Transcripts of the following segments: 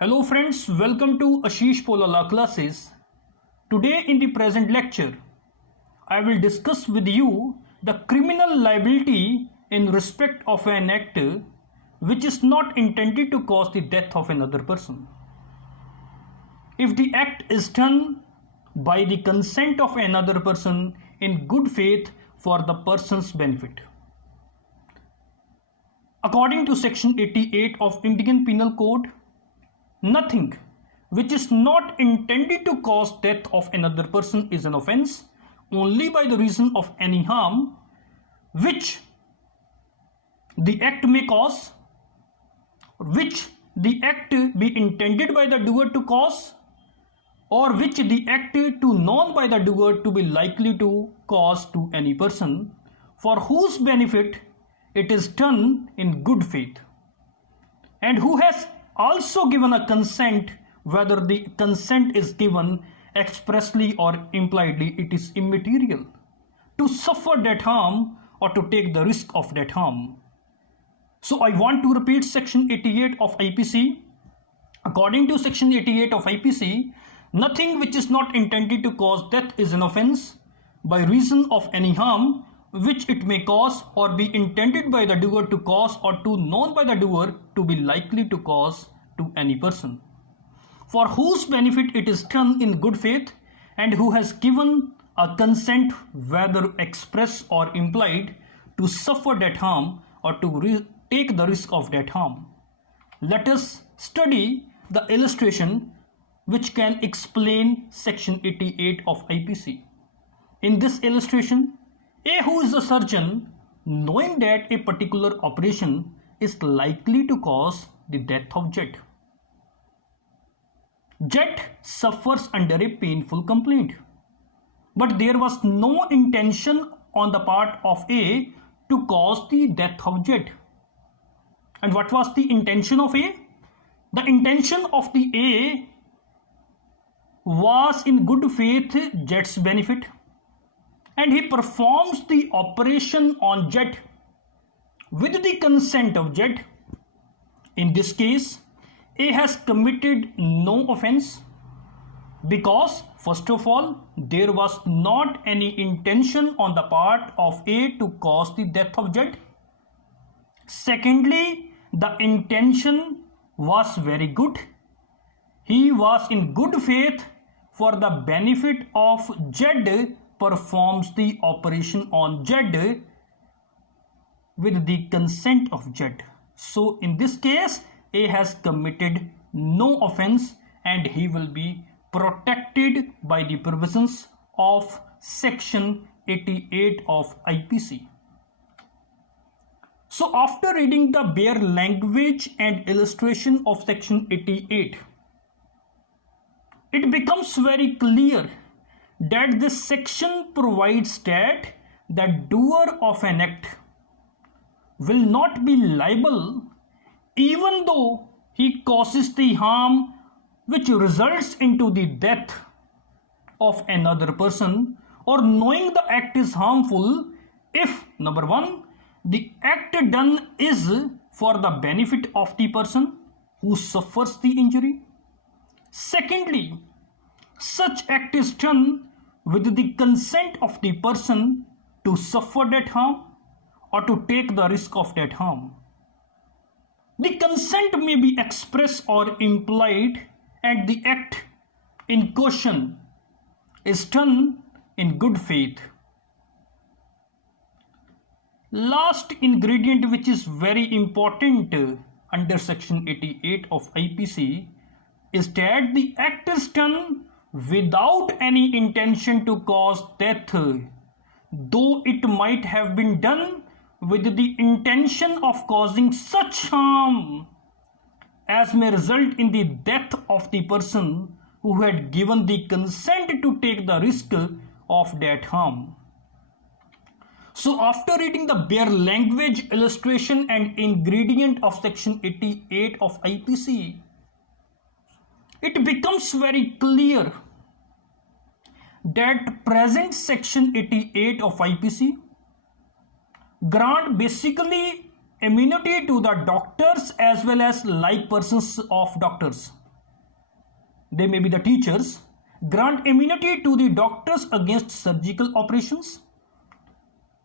Hello friends, welcome to Ashish Polala classes. Today in the present lecture, I will discuss with you the criminal liability in respect of an act which is not intended to cause the death of another person. If the act is done by the consent of another person in good faith for the person's benefit. According to section 88 of Indian Penal Code, nothing which is not intended to cause death of another person is an offence only by the reason of any harm which the act may cause, which the act be intended by the doer to cause, or which the act to known by the doer to be likely to cause to any person for whose benefit it is done in good faith, and who has also given a consent, whether the consent is given expressly or impliedly, it is immaterial, to suffer that harm or to take the risk of that harm. So I want to repeat section 88 of IPC. According to section 88 of IPC, nothing which is not intended to cause death is an offence by reason of any harm which it may cause or be intended by the doer to cause or to known by the doer to be likely to cause to any person, for whose benefit it is done in good faith, and who has given a consent, whether express or implied, to suffer that harm or to take the risk of that harm. Let us study the illustration which can explain section 88 of IPC. In this illustration, A, who is a surgeon, knowing that a particular operation is likely to cause the death of Z. Z suffers under a painful complaint, but there was no intention on the part of A to cause the death of Z. And what was the intention of A? The intention of the A was in good faith Z's benefit, and he performs the operation on Z with the consent of Z. In this case, A has committed no offence because, first of all, there was not any intention on the part of A to cause the death of Z. Secondly, the intention was very good. He was in good faith for the benefit of Z, performs the operation on Z with the consent of Z. So in this case, A has committed no offence and he will be protected by the provisions of section 88 of IPC. So after reading the bare language and illustration of section 88, it becomes very clear that this section provides that the doer of an act will not be liable even though he causes the harm which results into the death of another person, or knowing the act is harmful if, number one, the act done is for the benefit of the person who suffers the injury. Secondly, such act is done with the consent of the person to suffer that harm or to take the risk of that harm. The consent may be express or implied, and the act in question is done in good faith. Last ingredient which is very important under section 88 of IPC is that the act is done without any intention to cause death, though it might have been done with the intention of causing such harm as may result in the death of the person who had given the consent to take the risk of that harm. So after reading the bare language, illustration and ingredient of section 88 of IPC, it becomes very clear that present section 88 of IPC grant basically immunity to the doctors as well as like persons of doctors. they may be the teachers, grant immunity to the doctors against surgical operations,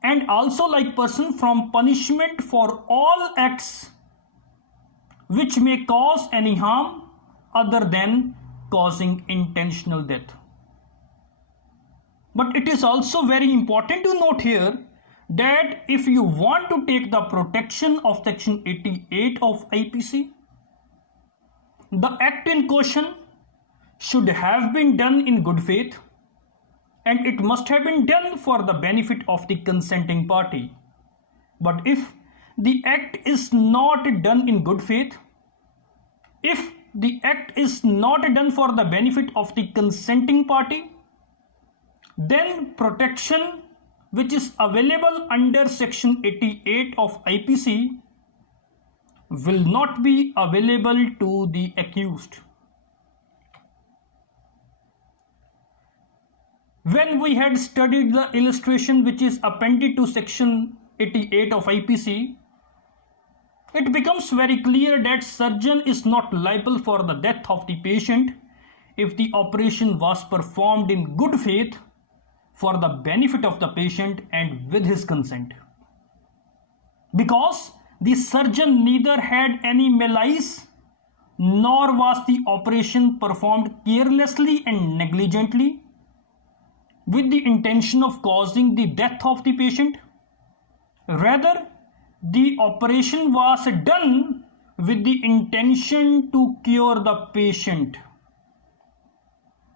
and also like person from punishment for all acts which may cause any harm other than causing intentional death. But it is also very important to note here that if you want to take the protection of section 88 of IPC, the act in question should have been done in good faith, and it must have been done for the benefit of the consenting party. But if the act is not done in good faith, if the act is not done for the benefit of the consenting party, then protection which is available under section 88 of IPC will not be available to the accused. When we had studied the illustration which is appended to section 88 of IPC, it becomes very clear that surgeon is not liable for the death of the patient if the operation was performed in good faith for the benefit of the patient and with his consent, because the surgeon neither had any malice nor was the operation performed carelessly and negligently with the intention of causing the death of the patient. Rather, the operation was done with the intention to cure the patient.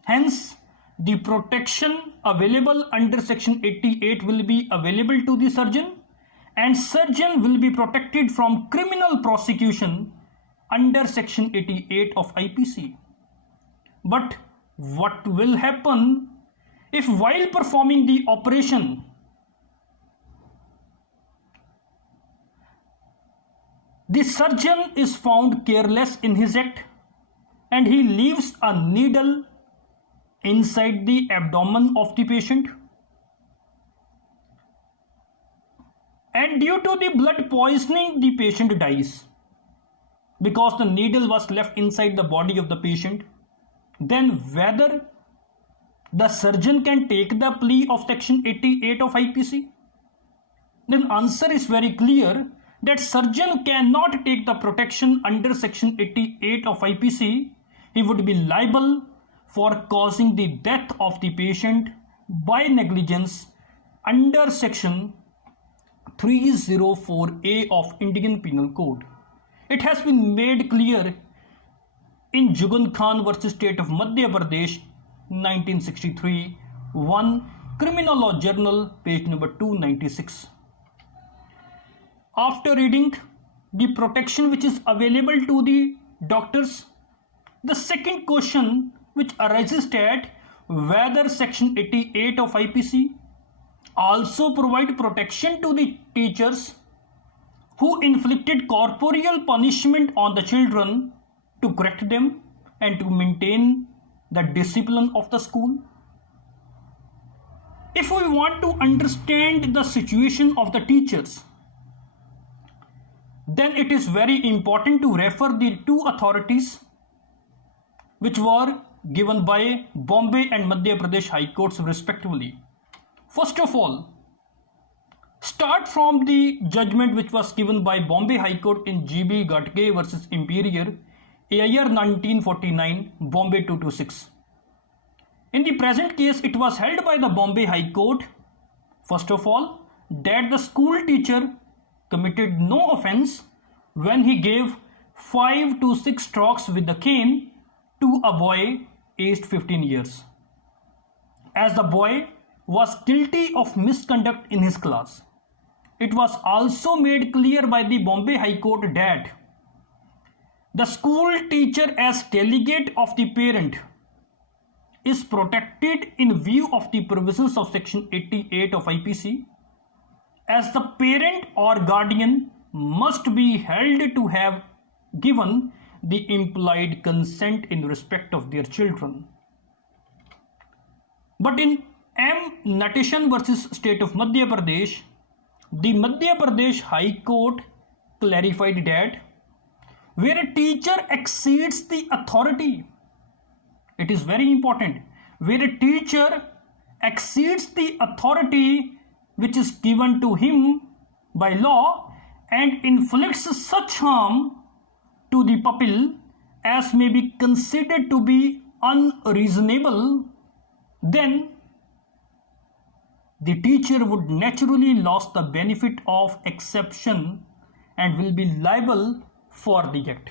Hence, the protection available under section 88 will be available to the surgeon, and surgeon will be protected from criminal prosecution under section 88 of IPC. But what will happen if while performing the operation the surgeon is found careless in his act and he leaves a needle inside the abdomen of the patient, and due to the blood poisoning the patient dies because the needle was left inside the body of the patient? Then whether the surgeon can take the plea of section 88 of IPC? Then answer is very clear that surgeon cannot take the protection under section 88 of IPC. He would be liable for causing the death of the patient by negligence under section 304A of Indian Penal Code. It has been made clear in Jugan Khan versus State of Madhya Pradesh 1963, 1 Criminal Law Journal, page number 296. After reading the protection which is available to the doctors, the second question which arises that whether section 88 of IPC also provide protection to the teachers who inflicted corporeal punishment on the children to correct them and to maintain the discipline of the school. If we want to understand the situation of the teachers, then it is very important to refer the two authorities which were given by Bombay and Madhya Pradesh High Courts respectively. First of all, start from the judgment which was given by Bombay High Court in GB Gatke versus Imperial, AIR 1949, Bombay 226. In the present case, it was held by the Bombay High Court, first of all, that the school teacher committed no offence when he gave 5 to 6 strokes with the cane to a boy aged 15 years, as the boy was guilty of misconduct in his class. It was also made clear by the Bombay High Court that the school teacher as delegate of the parent is protected in view of the provisions of section 88 of IPC, as the parent or guardian must be held to have given the implied consent in respect of their children. But in M. Natation versus State of Madhya Pradesh, the Madhya Pradesh High Court clarified that where a teacher exceeds the authority It is very important. Where a teacher exceeds the authority which is given to him by law and inflicts such harm to the pupil as may be considered to be unreasonable, then the teacher would naturally lose the benefit of exception and will be liable for the act.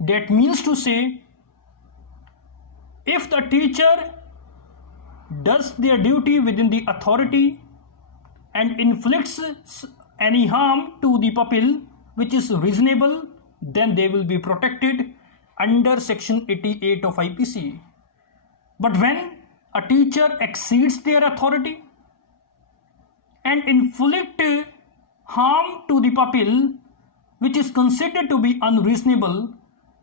That means to say, if the teacher does their duty within the authority and inflicts any harm to the pupil which is reasonable, then they will be protected under section 88 of IPC. But when a teacher exceeds their authority and inflict harm to the pupil which is considered to be unreasonable,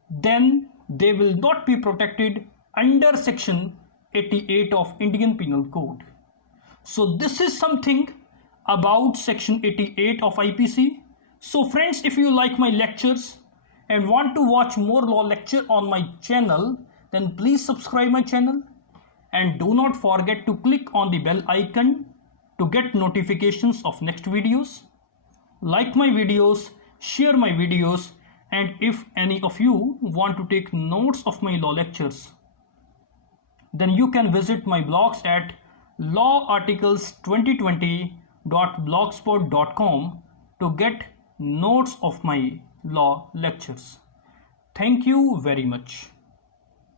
then they will not be protected under section 88 of Indian Penal Code. So this is something about section 88 of IPC. So friends, if you like my lectures and want to watch more law lecture on my channel, then please subscribe my channel and do not forget to click on the bell icon to get notifications of next videos. Like my videos, share my videos, and if any of you want to take notes of my law lectures, then you can visit my blogs at lawarticles2020.blogspot.com to get notes of my law lectures. Thank you very much.